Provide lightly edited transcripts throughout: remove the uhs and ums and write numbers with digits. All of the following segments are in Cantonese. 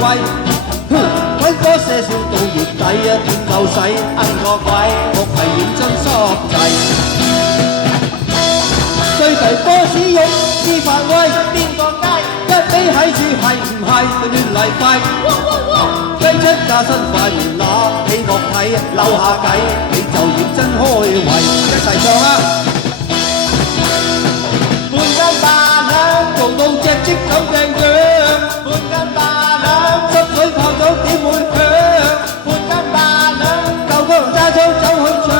貴。揾多些少到月底啊，點夠使？奀個鬼，我係認真濕滯。最提波士勇之發威，邊個街一比喺住係唔係亂嚟廢？雞出價身快完那起樂睇，扭下計你就認真開胃，一齊唱啊！半斤八兩做到隻積咁靚樣，半斤八兩濕水泡酒點會響？半斤八兩舊哥倫揸槍走去搶，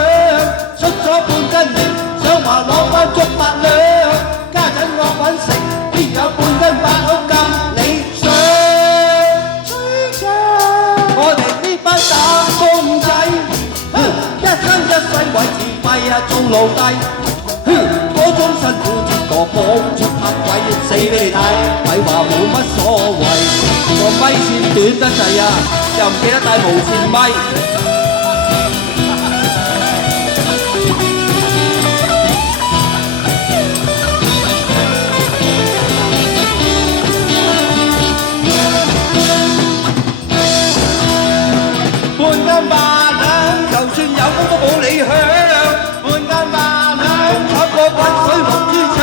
出咗半斤零，想話攞翻足8兩，家陣我揾食邊有半斤8兩咁理想？我哋呢班打工仔，一生一世為自費啊做奴隸。嗰種辛苦節個講出黑鬼，死俾你睇，咪話冇乜所謂。個咪線短得滯啊，又唔記得帶無線咪。半斤八兩，就算有功都冇理想。半斤八兩，炒個滾水淥豬腸。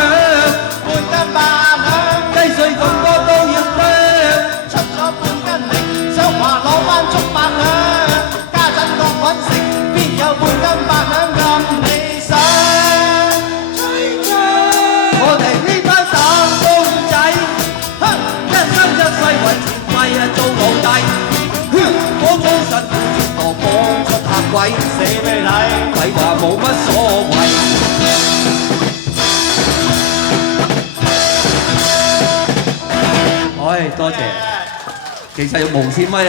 半斤八兩，雞碎咁多都要啄。出咗半斤零，想話攞翻足8兩。家陣我揾食，邊有半斤8兩咁理想？我哋呢班打工仔，一生一世為錢費啊做奴隸。嗰種辛苦節個講出黑鬼，寫俾你睇，咪話冇乜所謂。唉，多謝。其實用無線咪